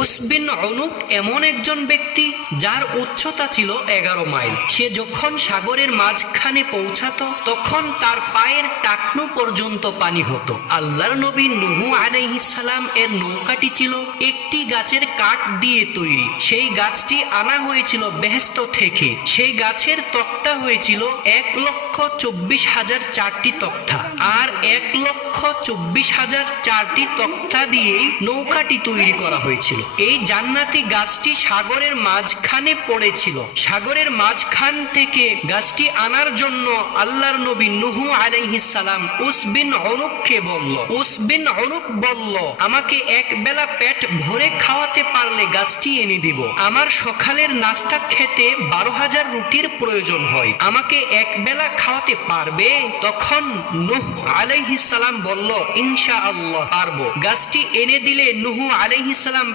উস বিন উনুক এমন একজন ব্যক্তি যার উচ্চতা ছিল 11 মাইল। সে যখন সাগরের মাঝখানে পৌঁছাতো তখন তার পায়ের টাকনু পর্যন্ত পানি হতো। আল্লাহর নবী নূহ আলাইহিস সালাম এর নৌকাটি ছিল একটি গাছের কাঠ দিয়ে তৈরি। সেই গাছটি আনা হয়েছিল বেহেশত থেকে। সেই গাছের তক্তা হয়েছিল 1,24,004টি তক্তা, আর 1,24,004টি তক্তা দিয়েই নৌকাটি তৈরি করা হয়েছিল। এই জান্নাতি গাছটি সাগরের মাঝখানে পড়েছিল। সাগরের মাঝখান থেকে গাছটি আনার জন্য আল্লাহর নবী নূহ আলাইহিস সালাম উস বিন উনুককে বলল। উস বিন উনুক বলল, আমাকে এক বেলা পেট ভরে খাওয়াতে পারলে গাছটি এনে দিব। আমার সকালের নাস্তা খেতে 12,000 রুটির প্রয়োজন হয়, আমাকে এক বেলা খাওয়াতে পারবে? তখন নূহ আলাইহিস সালাম বলল, ইনশাআল্লাহ পারবো। গাছটি এনে দিলে নূহ আলাইহিস সালাম